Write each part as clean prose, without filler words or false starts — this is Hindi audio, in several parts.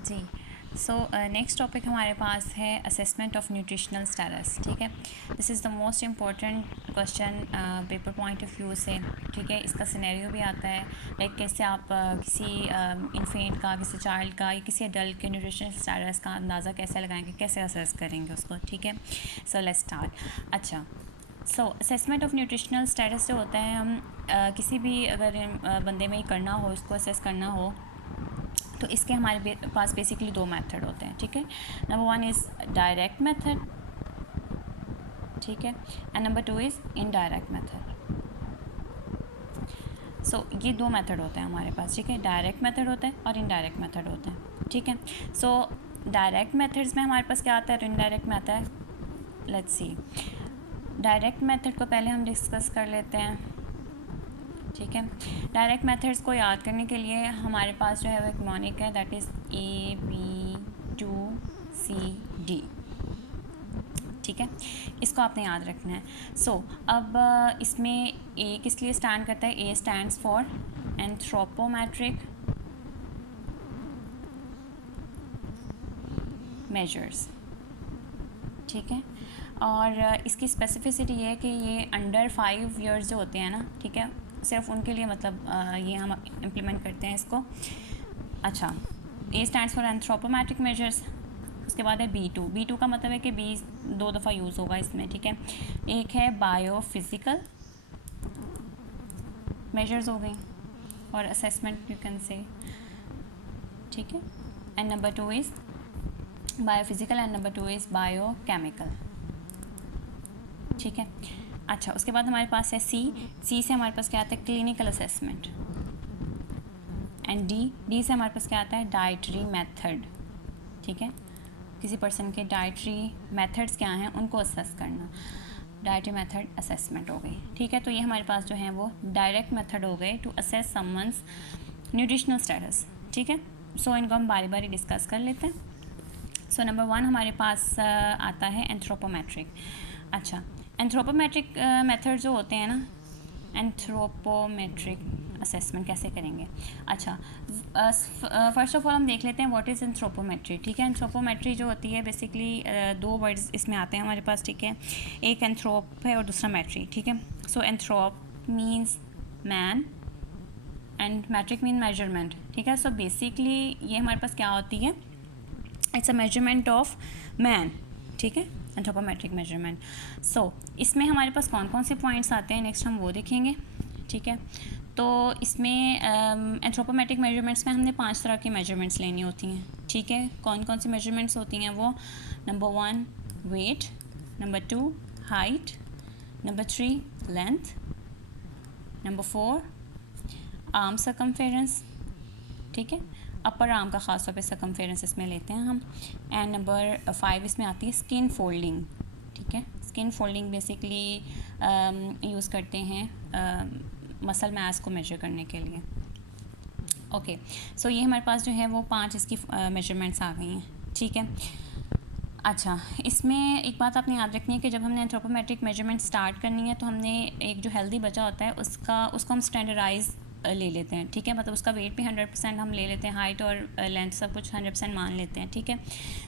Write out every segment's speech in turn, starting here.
जी। सो नेक्स्ट टॉपिक हमारे पास है असेसमेंट ऑफ न्यूट्रिशनल स्टेटस। ठीक है, this is the most important question paper point of view से। ठीक है, इसका सिनेरियो भी आता है लाइक कैसे आप किसी इन्फेंट का, किसी चाइल्ड का या किसी अडल्ट के न्यूट्रिशनल स्टेटस का अंदाज़ा कैसे लगाएंगे, कैसे असेस करेंगे उसको। ठीक है, सो लेट्स स्टार्ट। अच्छा, so assessment of nutritional status जो होता है, हम किसी भी अगर बंदे में करना हो, उसको असेस करना हो, तो इसके हमारे पास बेसिकली दो मेथड होते हैं। ठीक है, number one is direct method, ठीक है, and number two is indirect method. So ये दो मेथड होते हैं हमारे पास। ठीक है, डायरेक्ट मेथड होता है और इनडायरेक्ट मेथड होता है। ठीक है, सो डायरेक्ट मेथड्स में हमारे पास क्या आता है और इनडायरेक्ट में आता है। लेट्स सी, डायरेक्ट मेथड को पहले हम डिस्कस कर लेते हैं। ठीक है, डायरेक्ट मेथड्स को याद करने के लिए हमारे पास जो है वो एक मॉनिक है, दैट इज़ ABCD। ठीक है, इसको आपने याद रखना है। सो अब इसमें ए किस लिए स्टैंड करता है। ए स्टैंड्स फॉर एंथ्रोपोमेट्रिक मेजर्स। ठीक है, और इसकी स्पेसिफिसिटी ये है कि ये अंडर 5 इयर्स जो होते हैं ना, ठीक है, सिर्फ उनके लिए मतलब ये हम इम्प्लीमेंट करते हैं इसको। अच्छा, ए स्टैंड्स फॉर एंथ्रोपोमेट्रिक मेजर्स। उसके बाद है बी टू का मतलब है कि बी 2 दफ़ा यूज़ होगा इसमें। ठीक है, एक है बायोफिज़िकल मेजर्स हो गई और असेसमेंट यू कैन से। ठीक है, and number 2 is biophysical and number 2 is biochemical. ठीक है, अच्छा, उसके बाद हमारे पास है सी से हमारे पास क्या आता है, क्लिनिकल असेसमेंट। एंड डी से हमारे पास क्या आता है, डाइटरी मेथड। ठीक है, किसी पर्सन के डाइटरी मेथड्स क्या हैं उनको असेस करना, डाइटरी मेथड असेसमेंट हो गई। ठीक है, तो ये हमारे पास जो है वो डायरेक्ट मेथड हो गए to assess someone's nutritional status. ठीक है, सो इनको हम बारी बारी डिस्कस कर लेते हैं। सो नंबर 1 हमारे पास आता है एंथ्रोपोमेट्रिक। अच्छा, एंथ्रोपोमेट्रिक मेथड जो होते हैं ना, एंथ्रोपोमेट्रिक असेसमेंट कैसे करेंगे। अच्छा, फर्स्ट ऑफ ऑल हम देख लेते हैं व्हाट इज़ एंथ्रोपोमेट्री। ठीक है, एंथ्रोपोमेट्री जो होती है बेसिकली दो वर्ड्स इसमें आते हैं हमारे पास। ठीक है, एक एंथ्रोप है और दूसरा मैट्री। ठीक है, so anthropo means man and metric mean measurement. ठीक है, सो बेसिकली ये हमारे पास क्या होती है, it's a measurement of man. ठीक है, एंथ्रोपोमेट्रिक मेजरमेंट। सो इसमें हमारे पास कौन कौन से पॉइंट्स आते हैं, नेक्स्ट हम वो देखेंगे। ठीक है, तो इसमें एंथ्रोपोमेट्रिक मेजरमेंट्स में हमने 5 तरह की मेजरमेंट्स लेनी होती हैं। ठीक है, कौन कौन सी मेजरमेंट्स होती हैं वो, number 1 weight, number 2 height, number 3 length, number 4 arm circumference. ठीक है, अपर आर्म का ख़ास तौर पे सर्कमफेरेंस इसमें लेते हैं हम। एंड नंबर 5 इसमें आती है स्किन फोल्डिंग। ठीक है, स्किन फोल्डिंग बेसिकली यूज़ करते हैं मसल मास को मेजर करने के लिए। ओके, सो ये हमारे पास जो है वो 5 इसकी मेजरमेंट्स आ गई हैं। ठीक है, अच्छा, इसमें एक बात आपने याद रखनी है कि जब हमने एंथ्रोपोमेट्रिक मेजरमेंट स्टार्ट करनी है तो हमने एक जो हेल्दी बच्चा होता है उसको हम स्टैंडर्डाइज ले लेते हैं। ठीक है, मतलब उसका वेट भी 100% हम ले लेते हैं, हाइट और लेंथ सब कुछ 100% मान लेते हैं। ठीक है,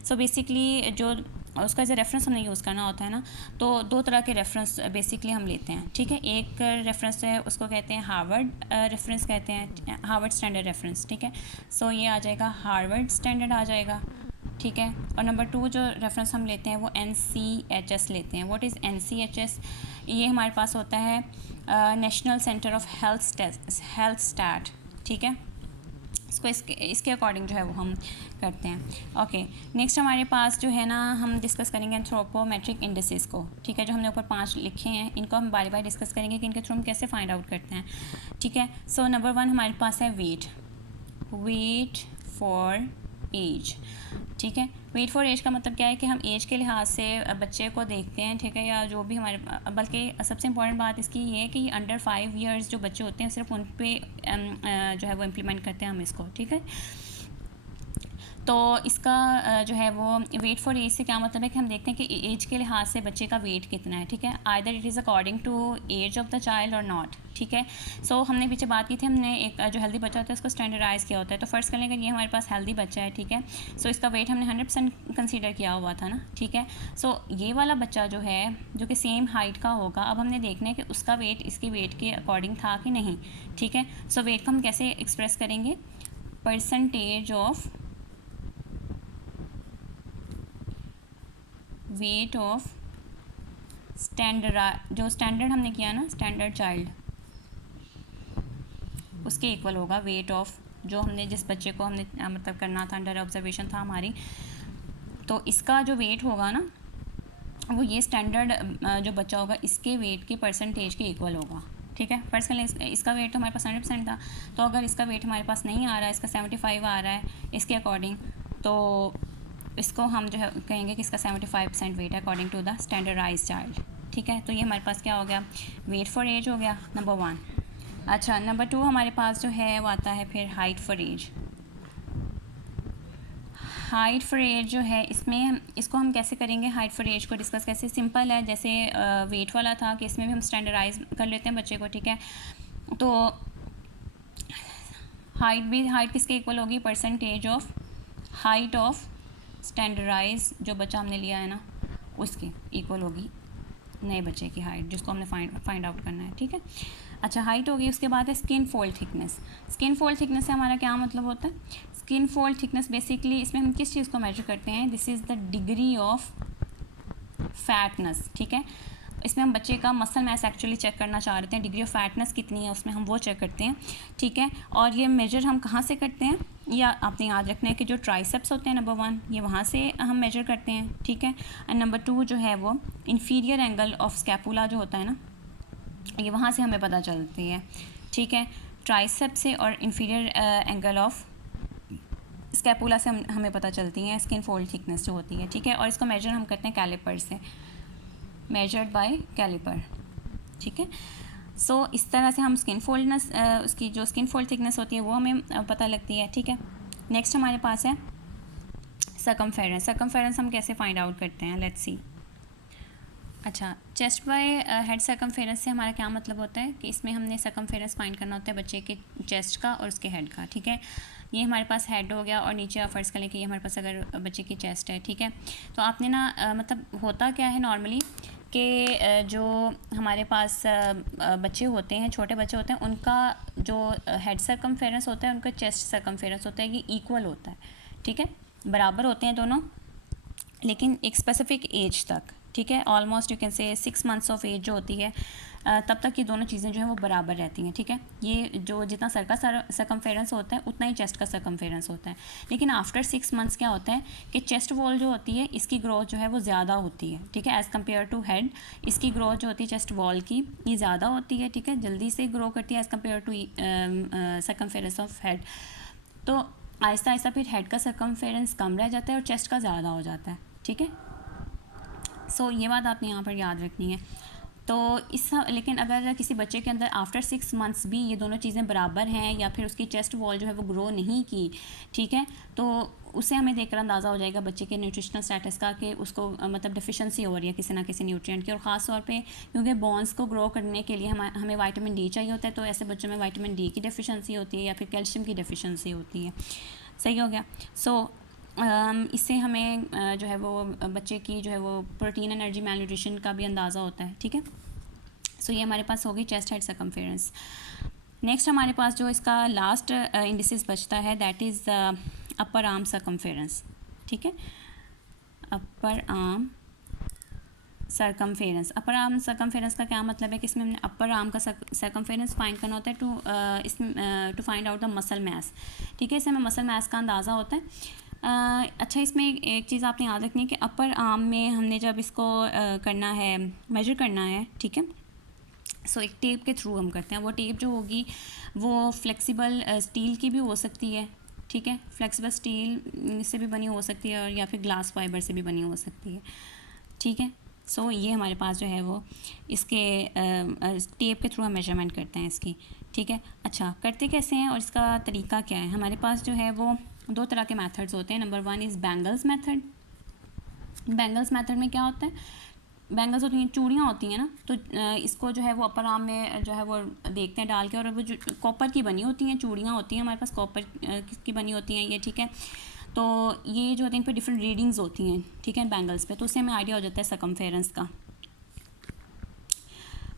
सो बेसिकली जो उसका जो रेफरेंस हमने यूज़ करना होता है ना, तो 2 तरह के रेफरेंस बेसिकली हम लेते हैं। ठीक है, एक रेफरेंस है उसको कहते हैं हार्वर्ड रेफरेंस कहते हैं, हार्वर्ड स्टैंडर्ड रेफरेंस। ठीक है, सो ये आ जाएगा हार्वर्ड स्टैंडर्ड आ जाएगा। ठीक है, और नंबर 2 जो रेफरेंस हम लेते हैं वो NCHS लेते हैं। व्हाट इज़ NCHS, ये हमारे पास होता है National Centre of Health Stat. ठीक है, इसको इसके अकॉर्डिंग जो है वो हम करते हैं। ओके, नेक्स्ट हमारे पास जो है ना, हम डिस्कस करेंगे एंथ्रोपोमेट्रिक इंडिसेस को। ठीक है, जो हमने ऊपर 5 लिखे हैं इनको हम बारी बारी डिस्कस करेंगे कि इनके थ्रू हम कैसे फाइंड आउट करते हैं। ठीक है, सो नंबर 1 हमारे पास है वेट फॉर एज। ठीक है, वेट फॉर एज का मतलब क्या है कि हम एज के लिहाज से बच्चे को देखते हैं। ठीक है, या जो भी हमारे, बल्कि सबसे इंपॉर्टेंट बात इसकी ये है कि अंडर 5 इयर्स जो बच्चे होते हैं सिर्फ उन पे जो है वो इम्प्लीमेंट करते हैं हम इसको। ठीक है, तो इसका जो है वो वेट फॉर एज से क्या मतलब है कि हम देखते हैं कि एज के लिहाज से बच्चे का वेट कितना है, ठीक है, either it is according to age of the child और नॉट, ठीक है। सो हमने पीछे बात की थी, हमने एक जो हेल्दी बच्चा होता है उसको स्टैंडर्डाइज़ किया होता है। तो फर्स्ट कर लें कि ये हमारे पास हेल्दी बच्चा है, ठीक है। सो इसका वेट हमने 100% कंसीडर किया हुआ था ना, ठीक है। सो ये वाला बच्चा जो है जो कि सेम हाइट का होगा, अब हमने देखना है कि उसका वेट इसके वेट के अकॉर्डिंग था कि नहीं, ठीक है। सो वेट को हम कैसे एक्सप्रेस करेंगे, percentage of weight of standard, जो स्टैंडर्ड हमने किया ना, स्टैंडर्ड चाइल्ड, उसके इक्वल होगा वेट ऑफ जो हमने जिस बच्चे को हमने मतलब करना था, अंडर ऑब्जर्वेशन था हमारी। तो इसका जो वेट होगा ना वो ये स्टैंडर्ड जो बच्चा होगा इसके वेट के परसेंटेज के इक्वल होगा, ठीक है। फर्स्ट कर लें इसका वेट तो हमारे पास 100% था, तो अगर इसका वेट हमारे पास नहीं आ रहा है, इसका 75 आ रहा है इसके अकॉर्डिंग, तो इसको हम जो है कहेंगे कि इसका 75% वेट है according to the standardize child, ठीक है। तो ये हमारे पास क्या हो गया, वेट फॉर एज हो गया नंबर 1। अच्छा, नंबर 2 हमारे पास जो है वो आता है फिर height for age. Height for age जो है इसमें इसको हम कैसे करेंगे, हाइट फॉर एज को डिस्कस कैसे, सिंपल है, जैसे वेट वाला था कि इसमें भी हम स्टैंडर्डाइज कर लेते हैं बच्चे को, ठीक है। तो हाइट किसके इक्वल होगी, percentage of height of standardize जो बच्चा हमने लिया है ना उसके इक्वल होगी नए बच्चे की हाइट जिसको हमने फाइंड आउट करना है, ठीक है। अच्छा, हाइट होगी, उसके बाद है skin fold thickness. Skin fold thickness से हमारा क्या मतलब होता है, स्किन फोल्ड थिकनेस बेसिकली इसमें हम किस चीज़ को मेजर करते हैं, this is the degree of fatness, ठीक है। इसमें हम बच्चे का मसल मैस एक्चुअली चेक करना चाह रहे हैं, डिग्री ऑफ फैटनेस कितनी है उसमें हम वो चेक करते हैं, ठीक है। और ये मेजर हम कहाँ से करते हैं, या आपने याद रखना है कि जो ट्राइसेप्स होते हैं नंबर 1 ये वहाँ से हम मेजर करते हैं, ठीक है। एंड नंबर 2 जो है वो इन्फीरियर एंगल ऑफ स्कैपुला जो होता है ना, ये वहाँ से हमें पता चलती है, ठीक है। ट्राइसेप से और इन्फीरियर एंगल ऑफ स्कैपुला से हमें पता चलती हैं स्किन फोल्ड थिकनेस जो होती है, ठीक है। और इसको मेजर हम करते हैं कैलिपर से, मेजर्ड बाय कैलिपर, ठीक है। सो इस तरह से हम स्किन फोल्डनेस उसकी जो स्किन फोल्ड थिकनेस होती है वो हमें पता लगती है, ठीक है। नेक्स्ट हमारे पास है सर्कमफेरेंस। सर्कमफेरेंस हम कैसे फाइंड आउट करते हैं, लेट्स सी। अच्छा, चेस्ट बाय हेड सर्कमफेरेंस से हमारा क्या मतलब होता है कि इसमें हमने सर्कमफेरेंस फाइंड करना होता है बच्चे के चेस्ट का और उसके हेड का, ठीक है। ये हमारे पास हेड हो गया और नीचे आप फर्ज कर लें कि ये हमारे पास अगर बच्चे की चेस्ट है, ठीक है। तो आपने ना मतलब होता क्या है नॉर्मली कि जो हमारे पास बच्चे होते हैं, छोटे बच्चे होते हैं, उनका जो हेड सर्कमफेरेंस होता है उनका चेस्ट सर्कमफेरेंस होता है ये इक्वल होता है, ठीक है, बराबर होते हैं दोनों, लेकिन एक स्पेसिफिक एज तक, ठीक है। Almost you can say 6 months of as जो होती है तब तक ये दोनों चीज़ें जो हैं वो बराबर रहती हैं, ठीक है। ये जो जितना सर का सर्कमफेरेंस होता है उतना ही चेस्ट का सर्कमफेरेंस होता है, लेकिन आफ्टर 6 मंथ्स क्या होता है कि चेस्ट वॉल जो होती है इसकी ग्रोथ जो है वो ज़्यादा होती है, ठीक है, एज़ कम्पेयर टू हेड। इसकी ग्रोथ जो होती है चेस्ट वॉल की ये ज़्यादा होती है, ठीक है, जल्दी से ग्रो करती है as compare to circumference of head. तो आहिस्ता आहिस्ता फिर हेड का सर्कमफेरेंस कम रह जाता है और चेस्ट का ज़्यादा हो जाता है, ठीक है। सो ये बात आपने यहाँ पर याद रखनी है। तो लेकिन अगर किसी बच्चे के अंदर आफ्टर 6 मंथ्स भी ये दोनों चीज़ें बराबर हैं या फिर उसकी चेस्ट वॉल जो है वो ग्रो नहीं की, ठीक है, तो उससे हमें देखकर अंदाज़ा हो जाएगा बच्चे के न्यूट्रिशनल स्टेटस का कि उसको मतलब डिफिशिएंसी हो रही है किसी ना किसी न्यूट्रिएंट की। और ख़ास तौर पे क्योंकि बोन्स को ग्रो करने के लिए हमें विटामिन डी चाहिए होता है, तो ऐसे बच्चों में विटामिन डी की डिफिशिएंसी होती है या फिर कैल्शियम की डिफिशिएंसी होती है, सही हो गया। सो इससे हमें जो है वो बच्चे की जो है वो प्रोटीन एनर्जी मैलन्यूट्रिशन का भी अंदाज़ा होता है, ठीक है। सो ये हमारे पास होगी चेस्ट हेड सर्कमफेरेंस। नेक्स्ट हमारे पास जो इसका लास्ट इंडिसेस बचता है that is upper arm circumference, ठीक है, upper arm circumference. Upper arm circumference का क्या मतलब है कि इसमें हमने अपर आर्म का सर्कमफेरेंस फाइंड करना होता है to find out the muscle mass, ठीक है, इससे हमें मसल मैस का अंदाज़ा होता है। अच्छा, इसमें एक चीज़ आपने याद रखनी है कि अपर आर्म में हमने जब इसको करना है, मेजर करना है, ठीक है, सो एक टेप के थ्रू हम करते हैं। वो टेप जो होगी वो फ्लेक्सिबल स्टील की भी हो सकती है, ठीक है, फ्लेक्सिबल स्टील से भी बनी हो सकती है और या फिर ग्लास फाइबर से भी बनी हो सकती है, ठीक है। सो ये हमारे पास जो है वो इसके टेप के थ्रू हम मेजरमेंट करते हैं इसकी, ठीक है। अच्छा, करते कैसे हैं और इसका तरीका क्या है, हमारे पास जो है वो दो तरह के मेथड्स होते हैं। Number 1 is bangles method. Bangles method में क्या होता है, बैंगल्स होती हैं, चूड़ियाँ होती हैं ना, तो इसको जो है वो अपर आर्म में जो है वो देखते हैं डाल के, और वो जो कॉपर की बनी होती हैं चूड़ियाँ होती हैं हमारे पास, कॉपर की बनी होती हैं ये, ठीक है। तो ये जो होती हैं इन पर डिफरेंट रीडिंग्स होती हैं, ठीक है, बैंगल्स पे, तो उससे हमें आइडिया हो जाता है सकमफेरेंस का,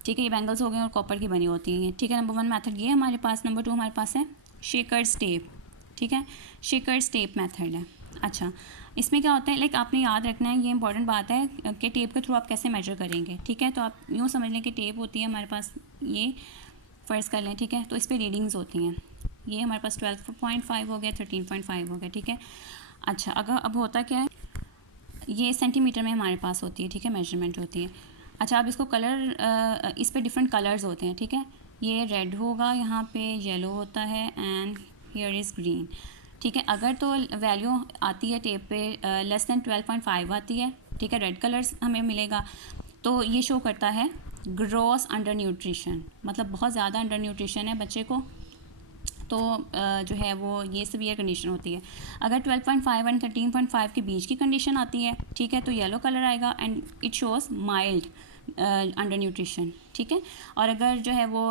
ठीक है। ये बैंगल्स हो गए और कॉपर की बनी होती हैं, ठीक है। नंबर 1 मेथड ये है हमारे पास। नंबर 2 हमारे पास है शेकर्स टेप, ठीक है, शेकर्स टेप मेथड है। अच्छा, इसमें क्या होता है, लाइक आपने याद रखना है, ये इंपॉर्टेंट बात है कि टेप के थ्रू आप कैसे मेजर करेंगे, ठीक है। तो आप यूँ समझ लें कि टेप होती है हमारे पास, ये फ़र्ज़ कर लें, ठीक है। तो इस पर रीडिंग्स होती हैं, ये हमारे पास 12.5 हो गया, 13.5 हो गया, ठीक है। अच्छा, अगर अब होता क्या है, ये सेंटीमीटर में हमारे पास होती है, ठीक है, मेजरमेंट होती है। अच्छा, अब इसको कलर, इस पे डिफरेंट कलर्स होते हैं, ठीक है। ये रेड होगा, यहाँ पे येलो होता है, एंड हियर इज़ ग्रीन, ठीक है। अगर तो वैल्यू आती है टेप पे लेस दैन 12.5 आती है, ठीक है, रेड कलर्स हमें मिलेगा, तो ये शो करता है ग्रॉस अंडर न्यूट्रिशन, मतलब बहुत ज़्यादा अंडर न्यूट्रिशन है बच्चे को, तो जो है वो ये सीवियर कंडीशन होती है। अगर 12.5 एंड 13.5 के बीच की कंडीशन आती है, ठीक है, तो येलो कलर आएगा and it shows mild under nutrition, ठीक है। और अगर जो है वो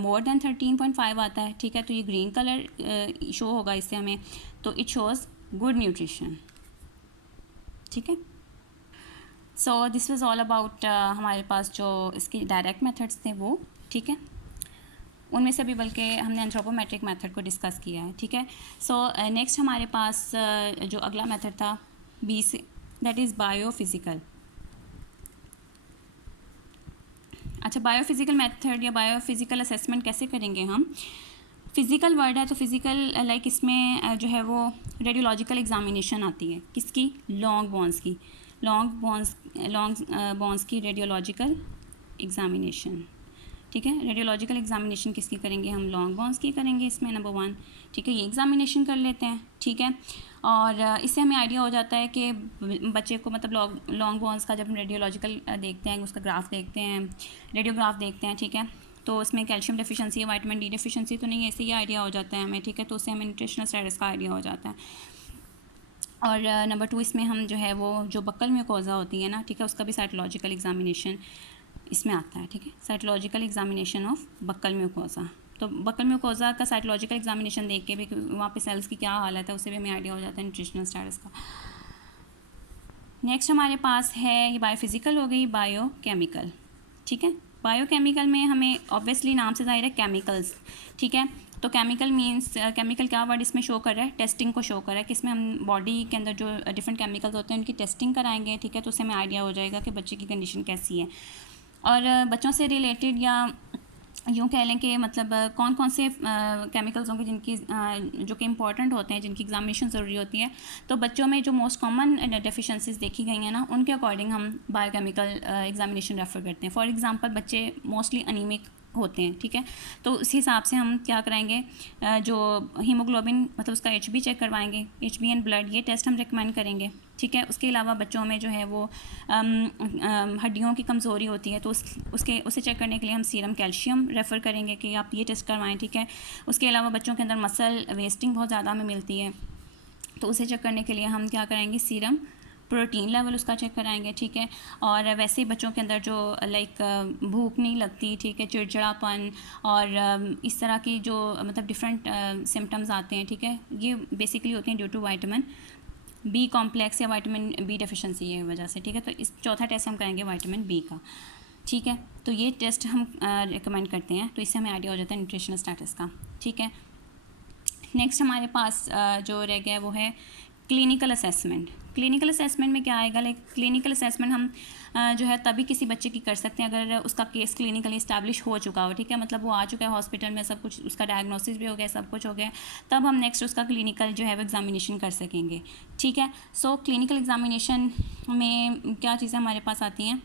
मोर देन 13.5 आता है, ठीक है, तो ये ग्रीन कलर शो होगा इससे हमें, तो इट शोज़ गुड न्यूट्रिशन, ठीक है। So this was all about हमारे पास जो इसके डायरेक्ट मेथड्स थे वो, ठीक है, उनमें से भी बल्कि हमने एंथ्रोपोमेट्रिक मेथड को डिस्कस किया है, ठीक है। सो नेक्स्ट हमारे पास जो अगला मेथड था बी से, दैट इज़ बायोफिज़िकल। अच्छा, बायोफिज़िकल मेथड या बायोफिज़िकल असेसमेंट कैसे करेंगे हम। फ़िज़िकल वर्ड है तो फ़िज़िकल लाइक इसमें जो है वो रेडियोलॉजिकल एग्जामिनेशन आती है, किसकी, लॉन्ग बॉन्स की रेडियोलॉजिकल एग्जामिनेशन, ठीक है। रेडियोलॉजिकल एग्जामिनेशन किसकी करेंगे हम, लॉन्ग बॉन्स की करेंगे इसमें, नंबर 1, ठीक है। ये एग्जामिनेशन कर लेते हैं, ठीक है। और इससे हमें आइडिया हो जाता है कि बच्चे को मतलब लॉन्ग बॉन्स का जब हम रेडियोलॉजिकल देखते हैं, उसका ग्राफ देखते हैं, रेडियोग्राफ देखते हैं, ठीक है, तो उसमें कैल्शियम डेफिशिएंसी है, विटामिन डी डेफिशिएंसी तो नहीं है, इससे ये आइडिया हो जाता है हमें, ठीक है। तो उससे हमें न्यूट्रिशनल स्टेटस का आइडिया हो जाता है। और नंबर 2 इसमें हम जो है वो जो बक्कल म्यूकोजा होती है ना, ठीक है, उसका भी साइटोलॉजिकल एग्जामिनेशन इसमें आता है, ठीक है, cytological examination of buckle mucosa. तो बक्कल म्यूकोजा का साइटोलॉजिकल एग्जामिनेशन देख के भी वहाँ पे सेल्स की क्या हालत है उससे भी हमें आइडिया हो जाता है न्यूट्रिशनल स्टेटस का। नेक्स्ट हमारे पास है ये बायोफिज़िकल हो गई, बायोकेमिकल, ठीक है। बायोकेमिकल में हमें ऑब्वियसली नाम से ज़ाहिर है केमिकल्स, ठीक है। तो केमिकल मींस केमिकल क्या वर्ड इसमें शो कर रहा है, टेस्टिंग को शो कर रहा है, कि इसमें हम बॉडी के अंदर जो डिफरेंट केमिकल्स होते हैं उनकी टेस्टिंग कराएंगे, ठीक है, तो उससे हमें आइडिया हो जाएगा कि बच्चे की कंडीशन कैसी है। और बच्चों से रिलेटेड या यूँ कह लें कि मतलब कौन कौन से केमिकल्स होंगे जिनकी जो कि इंपॉर्टेंट होते हैं, जिनकी एग्जामिनेशन ज़रूरी होती है, तो बच्चों में जो मोस्ट कॉमन डेफिशिएंसीज देखी गई हैं ना, उनके अकॉर्डिंग हम बायोकेमिकल एग्जामिनेशन रेफ़र करते हैं। फॉर एग्जांपल बच्चे मोस्टली अनीमिक होते हैं, ठीक है, तो उस हिसाब से हम क्या कराएंगे, जो हीमोग्लोबिन मतलब उसका HB चेक करवाएंगे, HB एंड ब्लड, ये टेस्ट हम रिकमेंड करेंगे, ठीक है। उसके अलावा बच्चों में जो है वो हड्डियों की कमज़ोरी होती है, तो उसे चेक करने के लिए हम सीरम कैल्शियम रेफ़र करेंगे कि आप ये टेस्ट करवाएं, ठीक है। उसके अलावा बच्चों के अंदर मसल वेस्टिंग बहुत ज़्यादा हमें मिलती है, तो उसे चेक करने के लिए हम क्या कराएंगे, सीरम प्रोटीन लेवल उसका चेक कराएंगे, ठीक है। और वैसे ही बच्चों के अंदर जो लाइक भूख नहीं लगती, ठीक है, चिड़चिड़ापन और इस तरह की जो मतलब डिफरेंट सिम्टम्स आते हैं, ठीक है, ये बेसिकली होती हैं due to vitamin B complex या विटामिन B डेफिशिएंसी की वजह से, ठीक है। तो इस चौथा टेस्ट हम करेंगे विटामिन B का, ठीक है। तो ये टेस्ट हम रिकमेंड करते हैं, तो इससे हमें आइडिया हो जाता है न्यूट्रिशनल स्टेटस का, ठीक है। नेक्स्ट हमारे पास जो रह गया वो है क्लिनिकल असेसमेंट। क्लिनिकल असेसमेंट में क्या आएगा, लाइक क्लिनिकल असेसमेंट हम जो है तभी किसी बच्चे की कर सकते हैं अगर उसका केस क्लिनिकली इस्टेब्लिश हो चुका हो, ठीक है, मतलब वो आ चुका है हॉस्पिटल में, सब कुछ उसका डायग्नोसिस भी हो गया, सब कुछ हो गया, तब हम नेक्स्ट उसका क्लिनिकल जो है वो एग्जामिनेशन कर सकेंगे, ठीक है। सो क्लिनिकल एग्जामिनेशन में क्या चीज़ें हमारे पास आती हैं,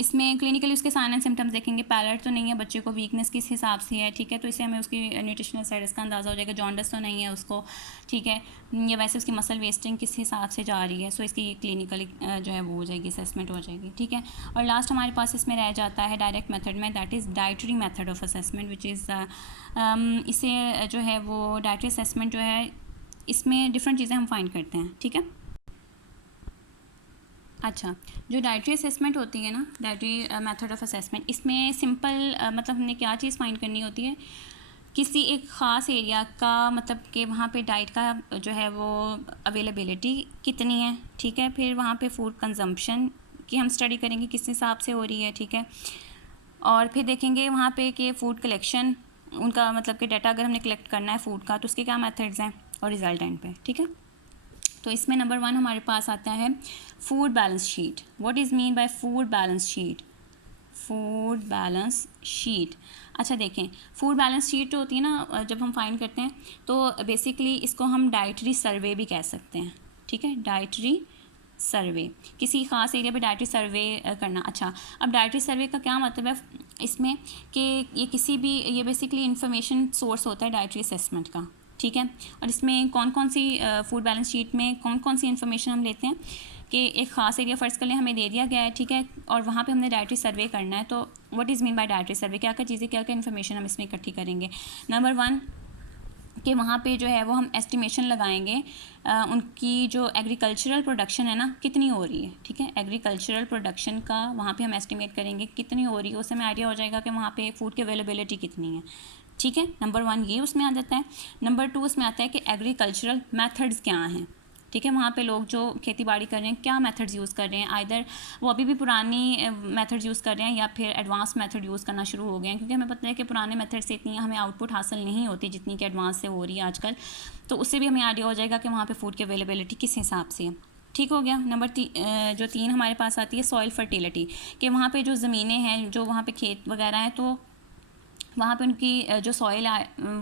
इसमें क्लिनिकली उसके साइन एंड सिम्टम्स देखेंगे। पैलेट तो नहीं है, बच्चे को वीकनेस किस हिसाब से है, ठीक है, तो इससे हमें उसकी न्यूट्रिशनल स्टेटस का अंदाज़ा हो जाएगा। जॉन्डिस तो नहीं है उसको, ठीक है, या वैसे उसकी मसल वेस्टिंग किस हिसाब से जा रही है, सो इसकी क्लिनिकली जो है वो हो जाएगी, असेसमेंट हो जाएगी, ठीक है। और लास्ट हमारे पास इसमें रह जाता है डायरेक्ट मेथड में, that is dietary method of assessment, which is इसे जो है वो डाइटरी असेसमेंट जो है, इसमें डिफरेंट चीज़ें हम फाइंड करते हैं, ठीक है। अच्छा, जो डाइटरी असेसमेंट होती है ना, डाइटरी मेथड ऑफ असेसमेंट, इसमें सिंपल मतलब हमने क्या चीज़ फाइंड करनी होती है, किसी एक ख़ास एरिया का, मतलब कि वहाँ पे डाइट का जो है वो अवेलेबिलिटी कितनी है, ठीक है। फिर वहाँ पे फूड कंजम्पशन की हम स्टडी करेंगे किस हिसाब से हो रही है, ठीक है। और फिर देखेंगे वहाँ पे कि फ़ूड कलेक्शन, उनका मतलब कि डाटा अगर हमने कलेक्ट करना है फ़ूड का तो उसके क्या मेथड्स हैं, और रिज़ल्ट एंड पे, ठीक है। तो इसमें नंबर 1 हमारे पास आता है food balance sheet. What is mean bye food balance sheet? Food balance sheet, अच्छा देखें, फूड बैलेंस शीट जो होती है ना, जब हम फाइंड करते हैं तो बेसिकली इसको हम डाइटरी सर्वे भी कह सकते हैं, ठीक है। डाइटरी सर्वे, किसी ख़ास एरिया पे डाइटरी सर्वे करना। अच्छा, अब डाइटरी सर्वे का क्या मतलब है इसमें, कि ये किसी भी, ये बेसिकली इंफॉर्मेशन सोर्स होता है डाइटरी असेसमेंट का, ठीक है। और इसमें कौन कौन सी फूड बैलेंस शीट में कौन कौन सी इन्फॉर्मेशन हम लेते हैं कि एक ख़ास एरिया फ़र्ज़ कर लें हमें दे दिया गया है, ठीक है, और वहाँ पे हमने डाइटरी सर्वे करना है। तो what is mean by dietary survey, क्या क्या चीज़ें, क्या क्या इन्फॉर्मेशन हम इसमें इकट्ठी करेंगे। नंबर 1 कि वहाँ पे जो है वो हम एस्टिमेशन लगाएंगे उनकी जो एग्रीकल्चरल प्रोडक्शन है ना कितनी हो रही है, ठीक है। एग्रीकल्चरल प्रोडक्शन का वहाँ पे हम एस्टिमेट करेंगे कितनी हो रही है, उससे हमें आइडिया हो जाएगा कि वहाँ पे फूड की अवेलेबिलिटी कितनी है, ठीक है। नंबर 1 ये उसमें आ जाता है। नंबर 2 उसमें आता है कि एग्रीकल्चरल मेथड्स क्या हैं, ठीक है। वहाँ पे लोग जो खेती बाड़ी कर रहे हैं क्या मेथड्स यूज़ कर रहे हैं, आइदर वो अभी भी पुरानी मेथड्स यूज़ कर रहे हैं या फिर एडवांस मेथड यूज़ करना शुरू हो गए हैं, क्योंकि हमें पता है कि पुराने मेथड से इतनी हमें आउटपुट हासिल नहीं होती जितनी कि एडवांस से हो रही है आजकल। तो उससे भी हमें आइडिया हो जाएगा कि वहाँ पे फूड की अवेलेबिलिटी किस हिसाब से है, ठीक हो गया। नंबर जो 3 हमारे पास आती है सॉइल फर्टिलिटी, कि वहाँ पे जो ज़मीनें हैं, जो वहाँ पे खेत वगैरह हैं, तो वहाँ पे उनकी जो सॉइल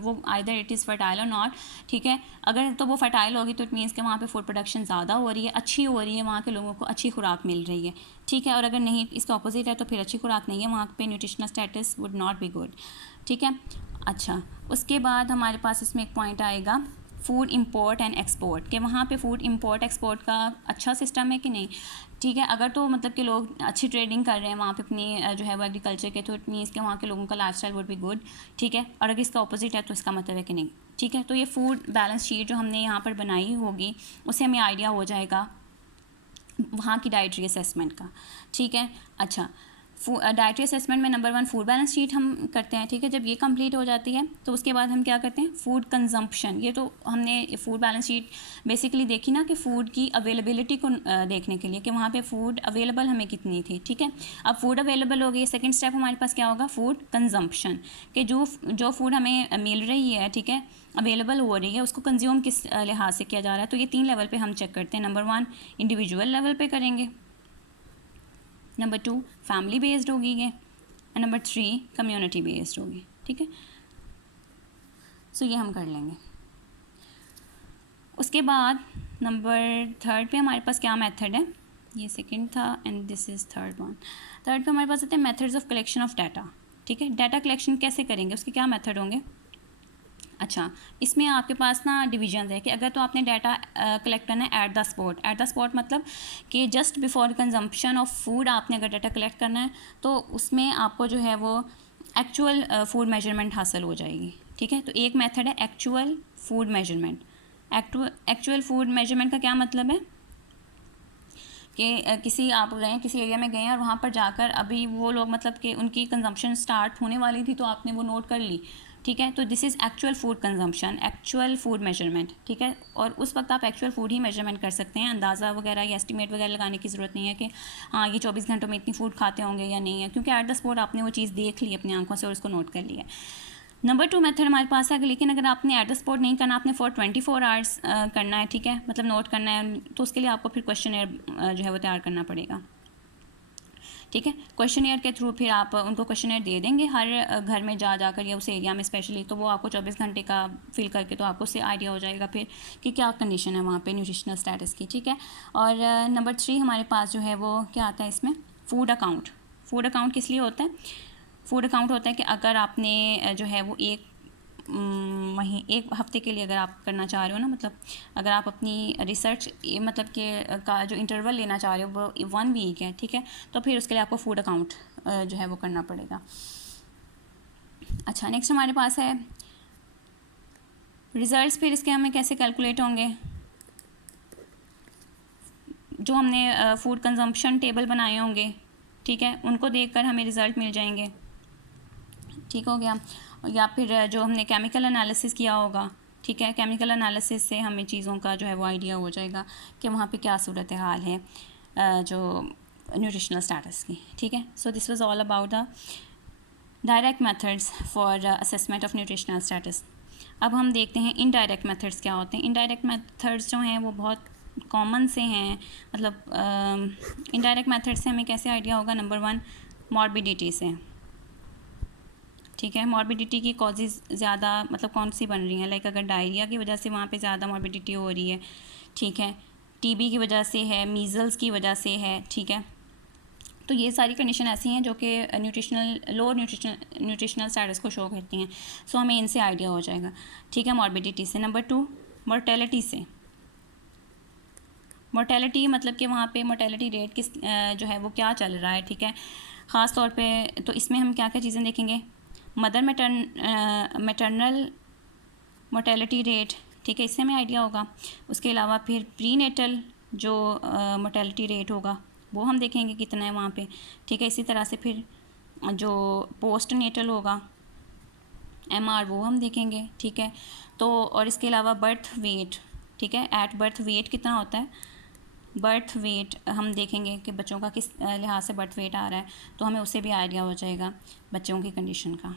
वो आइदर इट इज़ फर्टाइल और नॉट, ठीक है। अगर तो वो फर्टाइल होगी तो इट मीन्स कि वहाँ पे फूड प्रोडक्शन ज़्यादा हो रही है, अच्छी हो रही है, वहाँ के लोगों को अच्छी खुराक मिल रही है, ठीक है। और अगर नहीं, इसका ऑपोजिट है, तो फिर अच्छी खुराक नहीं है, वहाँ पे nutritional status would not be good, ठीक है। अच्छा, उसके बाद हमारे पास इसमें एक पॉइंट आएगा फूड इंपोर्ट एंड एक्सपोर्ट, कि वहाँ पे फूड इंपोर्ट एक्सपोर्ट का अच्छा सिस्टम है कि नहीं, ठीक है। अगर तो मतलब कि लोग अच्छी ट्रेडिंग कर रहे हैं वहाँ पे अपनी जो है वो एग्रीकल्चर के, तो इट मीन्स कि वहाँ के लोगों का लाइफस्टाइल वुड बी गुड, ठीक है। और अगर इसका ऑपोजिट है तो इसका मतलब है कि नहीं, ठीक है। तो ये फूड बैलेंस शीट जो हमने यहाँ पर बनाई होगी उससे हमें आइडिया हो जाएगा वहाँ की डाइटरी असेसमेंट का, ठीक है। अच्छा, डाइटरी असेसमेंट में नंबर 1 फूड बैलेंस शीट हम करते हैं, ठीक है। जब ये कंप्लीट हो जाती है तो उसके बाद हम क्या करते हैं, फूड कंजम्पशन। ये तो हमने फूड बैलेंस शीट बेसिकली देखी ना कि फ़ूड की अवेलेबिलिटी को देखने के लिए कि वहाँ पे फ़ूड अवेलेबल हमें कितनी थी, ठीक है। अब फूड अवेलेबल हो गई, सेकंड स्टेप हमारे पास क्या होगा, फूड कंजम्पशन, कि जो फूड हमें मिल रही है, ठीक है, अवेलेबल हो रही है, उसको कंज्यूम किस लिहाज से किया जा रहा है। तो ये 3 लेवल पे हम चेक करते हैं। नंबर 1 इंडिविजुअल लेवल पे करेंगे, नंबर 2 फैमिली बेस्ड होगी ये, और नंबर 3 कम्युनिटी बेस्ड होगी, ठीक है। सो ये हम कर लेंगे। उसके बाद नंबर 3 पे हमारे पास क्या मेथड है, ये सेकंड था and this is third one. Third पे हमारे पास आते हैं methods of collection of data, ठीक है। डाटा कलेक्शन कैसे करेंगे, उसके क्या मेथड होंगे। अच्छा, इसमें आपके पास ना डिवीजन है कि अगर तो आपने डाटा कलेक्ट करना है एट द स्पॉट मतलब कि just before consumption of food आपने अगर डाटा कलेक्ट करना है तो उसमें आपको जो है वो एक्चुअल फूड मेजरमेंट हासिल हो जाएगी, ठीक है। तो एक मेथड है actual food measurement. Actual food measurement का क्या मतलब है कि किसी आप गए, किसी एरिया में गए और वहाँ पर जाकर अभी वो लोग मतलब कि उनकी कंजम्पशन स्टार्ट होने वाली थी तो आपने वो नोट कर ली, ठीक है। तो this is actual food consumption, actual food measurement, ठीक है। और उस वक्त आप एक्चुअल फूड ही मेजरमेंट कर सकते हैं, अंदाज़ा वगैरह या एस्टिमेट वगैरह लगाने की ज़रूरत नहीं है कि हाँ ये 24 घंटों में इतनी फूड खाते होंगे या नहीं है, क्योंकि एट द स्पॉट आपने वो चीज़ देख ली अपनी आंखों से और उसको नोट कर लिया। नंबर 2 मेथड हमारे पास है, लेकिन अगर आपने एट द स्पॉट नहीं करना, आपने फॉर 24 आवर्स करना है, ठीक है, मतलब नोट करना है, तो उसके लिए आपको फिर क्वेश्चनेयर जो है वो तैयार करना पड़ेगा, ठीक है। क्वेश्चनेयर के थ्रू फिर आप उनको क्वेश्चनेयर दे देंगे हर घर में जा जाकर या उस एरिया में स्पेशली, तो वो आपको 24 घंटे का फिल करके तो आपको उससे आइडिया हो जाएगा फिर कि क्या कंडीशन है वहाँ पे न्यूट्रिशनल स्टेटस की, ठीक है। और नंबर 3 हमारे पास जो है वो क्या आता है इसमें, फूड फूड अकाउंट किस लिए होता है? फूड अकाउंट होता है कि अगर आपने जो है वो एक एक हफ्ते के लिए अगर आप करना चाह रहे हो ना, मतलब अगर आप अपनी रिसर्च मतलब के का जो इंटरवल लेना चाह रहे हो वो 1 वीक है, ठीक है, तो फिर उसके लिए आपको फूड अकाउंट जो है वो करना पड़ेगा। अच्छा, नेक्स्ट हमारे पास है रिज़ल्ट्स। फिर इसके हमें कैसे कैलकुलेट होंगे? जो हमने फूड कंजम्पशन टेबल बनाए होंगे, ठीक है, उनको देखकर हमें रिज़ल्ट मिल जाएंगे, ठीक हो गया। या फिर जो हमने केमिकल एनालिसिस किया होगा, ठीक है, केमिकल एनालिसिस से हमें चीज़ों का जो है वो आइडिया हो जाएगा कि वहाँ पे क्या सूरत हाल है जो न्यूट्रिशनल स्टेटस की, ठीक है। So this was all about the direct methods for assessment of nutritional status. अब हम देखते हैं इनडायरेक्ट मेथड्स क्या होते हैं। इनडायरेक्ट मेथड्स जो हैं वो बहुत कॉमन से हैं, मतलब इनडायरेक्ट मेथड से हमें कैसे आइडिया होगा? नंबर 1 मॉर्बिडिटी से, ठीक है। मॉर्बिडिटी की कॉजेज़ ज़्यादा मतलब कौन सी बन रही हैं? लाइक अगर डायरिया की वजह से वहाँ पे ज़्यादा मॉर्बिडिटी हो रही है, ठीक है, टीबी की वजह से है, मीज़ल्स की वजह से है, ठीक है, तो ये सारी कंडीशन ऐसी हैं जो कि न्यूट्रिशनल स्टेटस को शो करती हैं। सो हमें इनसे आइडिया हो जाएगा, ठीक है, मॉर्बिडिटी से। नंबर 2 मोर्टेलिटी से। मोर्टेलिटी मतलब कि वहाँ पे मोर्टेलिटी रेट किस जो है वो क्या चल रहा है, ठीक है, ख़ास तौर पे तो इसमें हम क्या क्या चीज़ें देखेंगे? मदर मैटरनल मोर्टेलिटी रेट, ठीक है, इससे हमें आइडिया होगा। उसके अलावा फिर प्री नेटल जो मोर्टेलिटी रेट होगा वो हम देखेंगे कितना है वहाँ पे, ठीक है। इसी तरह से फिर जो पोस्ट नेटल होगा MR वो हम देखेंगे, ठीक है। तो और इसके अलावा बर्थ वेट, ठीक है, एट बर्थ वेट कितना होता है, बर्थ वेट हम देखेंगे कि बच्चों का किस लिहाज से बर्थ वेट आ रहा है, तो हमें उससे भी आइडिया हो जाएगा बच्चों की कंडीशन का।